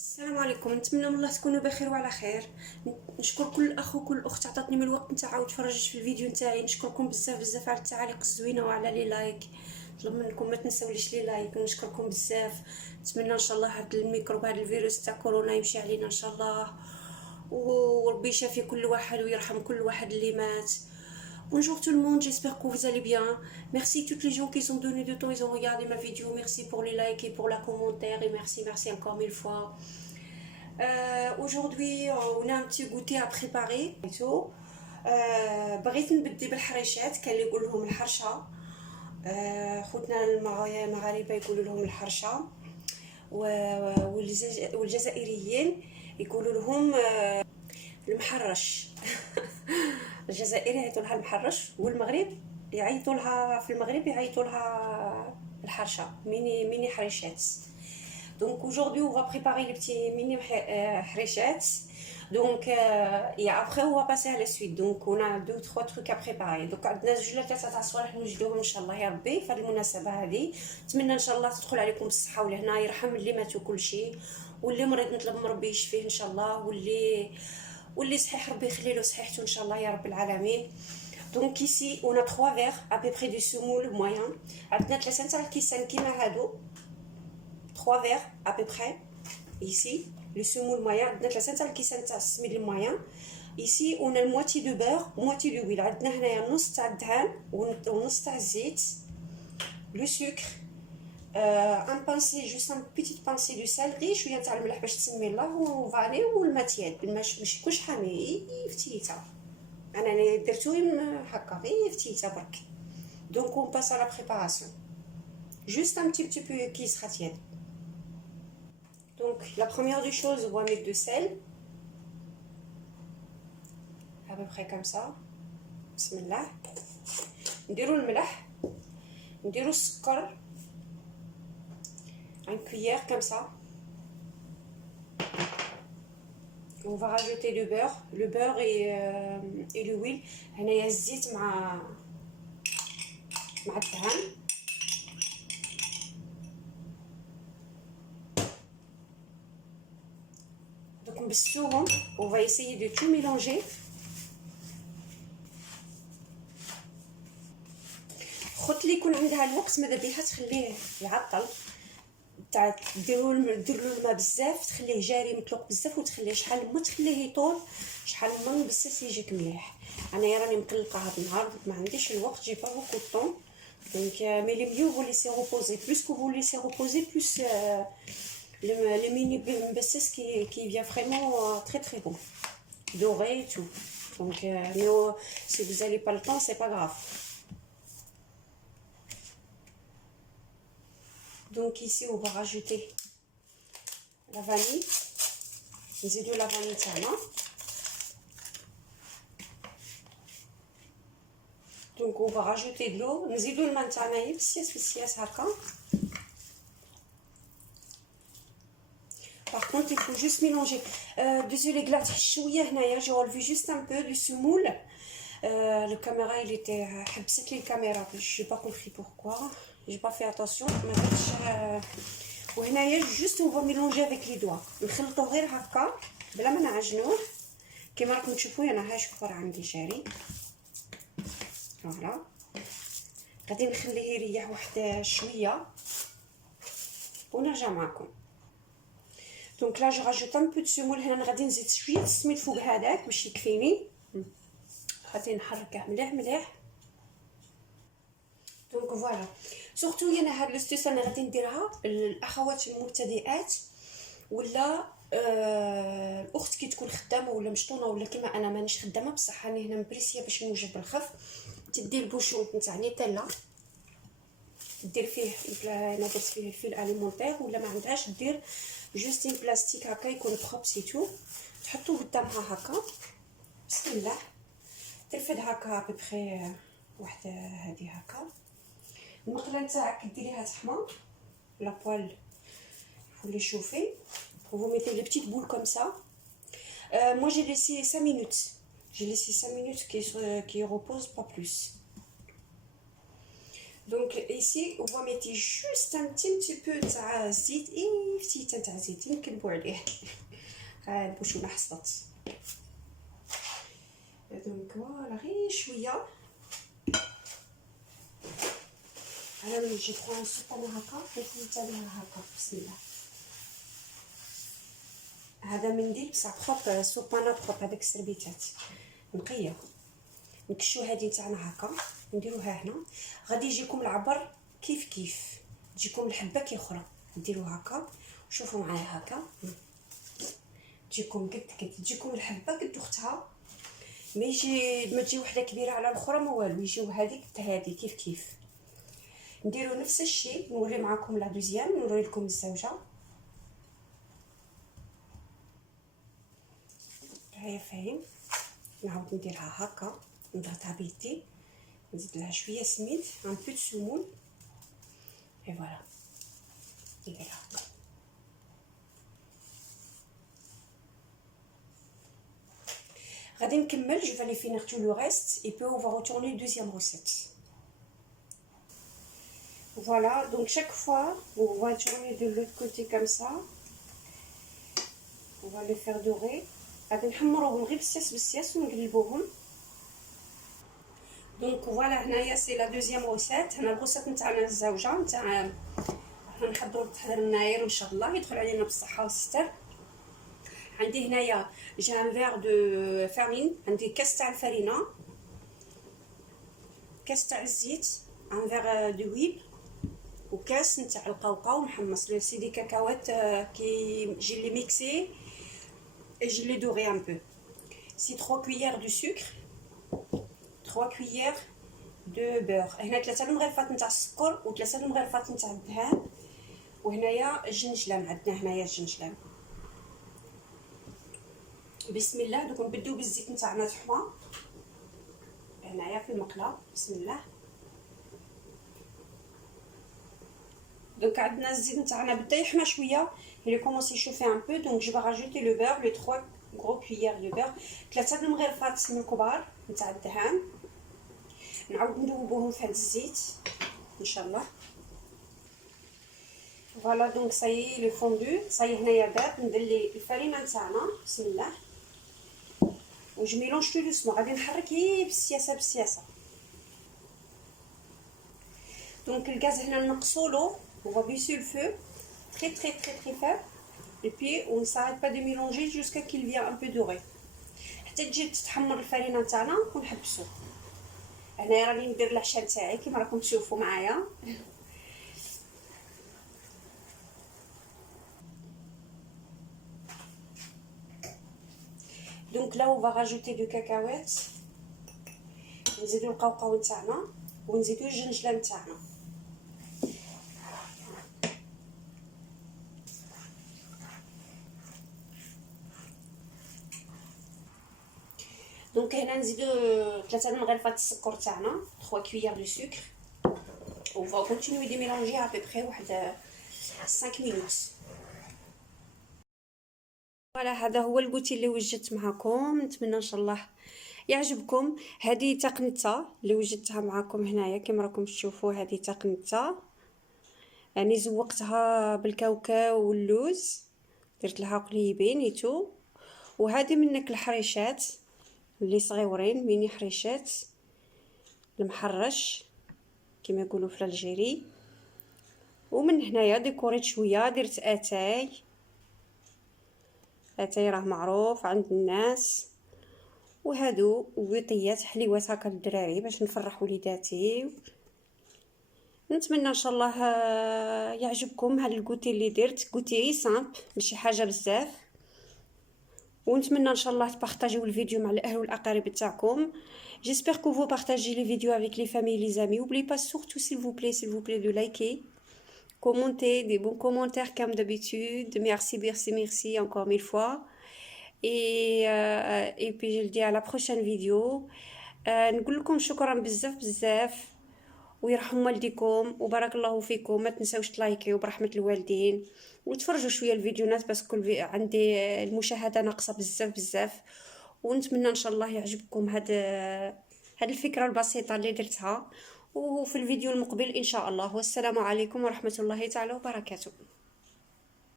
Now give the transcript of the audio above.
السلام عليكم، نتمنى من الله تكونوا بخير وعلى خير. نشكر كل اخ وكل اخت عطاتني من الوقت نتاعها وتفرجت في الفيديو نتاعي. نشكركم بزاف بزاف على التعاليق الزوينه وعلى لي لايك. نطلب منكم ما تنساوليش لي لايك، ونشكركم بزاف. نتمنى ان شاء الله هذا الميكروب هذا الفيروس تاع كورونا يمشي علينا ان شاء الله، وربي يشافي كل واحد ويرحم كل واحد اللي مات. Bonjour tout le monde, j'espère que vous allez bien. Merci toutes les gens qui sont donnés du temps, ils ont regardé ma vidéo. Merci pour les likes et pour la commentaire. Et merci encore mille fois. Aujourd'hui, on a un petit goûter à préparer. بغيت نبدي بالحريشات. كان اللي يقول لهم الحرشه، خوتنا المغاربه يقولوا لهم الحرشه، والجزائريين يقولوا لهم المحرش. الجزائر يعيطوا لها المحرش، والمغرب يعيطوا لها، في المغرب يعيطوا لها الحرشه، ميني حريشات. Donc aujourd'hui on va préparer les petits mini harichats. Donc et après on va passer à la suite. Donc on a 2 ou 3 trucs à préparer. Donc عندنا جوج ولا 3 تاع الصوالح نوجدوهم ان شاء الله يا ربي في هذه المناسبه هذه. نتمنى ان شاء الله تدخل عليكم بالصحه ولهنا، يرحم اللي ماتوا كل شيء، واللي مريض نطلب من ربي يشفيه ان شاء الله، واللي صحيح ربي يخلي له صحيحته ان شاء الله يا رب العالمين. Donc ici on a 3 verres à peu près de semoule moyen. عندنا 3 تاع الكيسان كيما هادو، 3 verres à peu près. Ici le semoule moyen عندنا 3 تاع الكيسان تاع السميد المويان. Ici on a moitié de beurre moitié d'huile. عندنا هنايا نص تاع الدهان ونص تاع الزيت. le sucre, un pincé, juste une petite pincée de sel، شويه تاع الملح باش تسمي الله، وفاني والماتيات ماشي كلش حامي فتيته. انا درتو هكا غير فتيته برك. Donc on passe à la préparation. Juste un petit peu qui sera tiède. Donc la première des choses, on va mettre de sel, à peu près comme ça. Bismillah. نديرو الملح، نديرو السكر، une cuillère comme ça. On va rajouter le beurre et l'huile. هنايا الزيت مع الدهان. Donc نبستوهم. On va essayer de tout mélanger. خط لي يكون عندها الوقت ماذا بيها تخليه يعطل، تاع ديروا له الماء بزاف، تخليه جاري مطلوق بزاف، وتخليه شحال ما تخليه يطول شحال ما نبسس يجيك مليح. انايا راني مقلقه هذا النهار ما عنديش الوقت، جي با بوكو طون. Donc mais le mieux vous laissez reposer, plus que vous laissez reposer, plus le mini mbesses qui vient vraiment très bon, doré et tout. Donc mais si vous n'avez pas le temps, c'est pas grave. Donc ici on va rajouter la vanille. نزيدو la vanille تاعنا. Donc on va rajouter de l'eau. نزيدو الماء تاعنا بسياس هكا. Par contre il faut juste mélanger. Désolé قلعت شويه هنايا، j'ai enlevé juste un peu du semoule. Le caméra il était حبست لي الكاميرا، je n'ai pas compris pourquoi. J'ai pas fait attention. وهنايا juste on va mélanger avec les doigts. نخلطو غير هكا بلا ما نعجنوه كيما راكم تشوفوا. انا ها شكبر عندي جاري فوالا. غادي نخليه يريح واحد شويه ونرجع معكم. دونك لا جو راجوت ان بو دو سيمول. هنا غادي نزيد شويه السميد فوق هذاك باش يكفيني. غادي نحركه مليح. دونك فوالا. سورتو انا هاد الاستيسه اللي غادي نديرها الاخوات المبتدئات، ولا الاخت كي تكون خدامه ولا مشطونه، ولا كيما انا مانيش خدامه بصح راني هنا مبريسيه باش نوجد بالخف. تدي البوشون نتاع نيتيلا دير فيه، انا درت فيه الفيل اليمونتير، ولا ما عندهاش دير جوست ان بلاستيك هكا يكون بروب سي تو، تحطوه قدامها هكا. بسم الله. ترفد هكا ببخي واحد هذه هكا. المقله نتاعك ديريها تحمى، لا بوال faut les chauffer. Vous mettez les petites boules comme ça. Moi j'ai laissé 5 minutes. J'ai laissé 5 minutes qui reposent, pas plus. دونك ايسي هو ميتي جوست ان تي بو تاع الزيت، فتيته تاع زيت نكبوا عليه. البوشونه حصلت. دونك فوالا غير شويه. انا نجي نخوان السوطه هكا نفوت عليها هكا. بسم الله. هذا منديل بصح بخوب سوبانا بخوب هذاك السربيتات نقيه. نكشو هذه تاعنا هكا نديروها هنا. غادي يجيكم العبر كيف كيف تجيكم الحبه كي اخرى. ديروا هكا شوفوا معايا هكا تجيكم قد تجيكم الحبه قد اختها. ما تجي وحده كبيره على الاخرى ما والو، يجيو هذيك حتى هذه كيف كيف. نديروا نفس الشيء. نوري معكم لا دوزيام، نوري لكم الزوجه. هيا فاهم. نعاود نديرها هكا نضغطها بيدي، نزيد لها شويه سميد ان بو سمون اي فوالا نديرها هكا. غادي نكمل. جو فالي فينير تو لو ريست اي بو اون فا رetourner دوزيام روسيت. Voilà, donc chaque fois, on va tourner de l'autre côté comme ça. On va les faire dorer. غادي نحمروهم غير بسياس ونقلبوهم. دونك فوالا هنايا سي لا دوزيام روسيت. هنا الروسيت نتاعنا الزوجه نتاع راح نحضروا التحضير الناير ان شاء الله يدخل علينا بالصحه والستر. عندي هنايا جا ان فيغ دو فارين، عندي كاس تاع الفرينه، كاس تاع الزيت، ان فيغ دو ويب، وكاس نتاع القوقاو محمص. سي دي كاكاوات كي جي لي ميكسي et je l'ai doré un peu. C'est 3 cuillères de sucre, 3 cuillères de beurre. هنا 3 المغرفات نتاع السكر و 3 المغرفات نتاع الدهان. وهنايا الجنجلان، عندنا هنايا الجنجلان. بسم الله. دوك نبداو بالزيت نتاعنا الحمى هنايا في المقله. بسم الله. Donc عندنا الزيت نتاعنا بدا يحمى شويه. Il a commencé à chauffer un peu, donc je vais rajouter le beurre, les 3 gros cuillères de beurre. 3 المغرفات من الكبار نتاع الدهان. نعاود ندوبوهم في هذا الزيت ان شاء الله. فوالا دونك صاي لو فوندو صاي هنايا باب. ندلي الفرينه نتاعنا. بسم الله. وج ميلونج تو دوسمون. غادي نحرك غير بالسياسه بالسياسه. دونك الغاز هنا نقصولو. On va baisser le feu très très très très faible et puis on ne s'arrête pas de mélanger jusqu'à qu'il vienne un peu doré حتى تجي تتحمر الفرينه تاعنا ونحبسو. انا راني ندير العشاء تاعي كيما راكم تشوفوا معايا. دونك لا on va rajouter du cacahuètes. نزيدو القوقاو تاعنا ونزيدو الجنجلان تاعنا. دونك هنا نزيدو 3 المغرفات السكر تاعنا 3 cuillères de sucre. On va continuer de mélanger à peu près واحد 5 minutes. فوالا هذا هو الكوتي اللي وجدت معكم. نتمنى ان شاء الله يعجبكم. هذه تقنته اللي وجدتها معكم هنايا كما راكم تشوفوا. هذه تقنته يعني زوقتها بالكاوكاو واللوز، درت لها قليبين نيتو. وهذه منك الحريشات اللي صغيورين ميني حريشات المحرش كما يقولوا في الجيري. ومن هنايا ديكوريت شويه درت اتاي. اتاي راه معروف عند الناس. وهادو ويطيات حليوات هكا للدراري باش نفرح وليداتي. نتمنى ان شاء الله يعجبكم هذا الكوتي اللي درت. كوتي سامبل ماشي حاجه بزاف. ونتمنى ان شاء الله تبارطاجيو الفيديو مع الاهل والاقارب تاعكم. J'espère que vous partagez les vidéos avec les familles et les amis. N'oubliez pas surtout s'il vous plaît de liker, commenter des bons commentaires comme d'habitude. Merci encore 1000 fois. Et puis je le dis à la prochaine vidéo. نقول لكم شكرا بزاف ويرحم والديكم وبارك الله فيكم. ما تنساوش تلايكيو برحمه الوالدين وتفرجوا شويه الفيديوهات باسكو عندي المشاهده ناقصه بزاف. ونتمنى ان شاء الله يعجبكم هاد الفكره البسيطه اللي درتها. وفي الفيديو المقبل ان شاء الله. والسلام عليكم ورحمة الله تعالى وبركاته.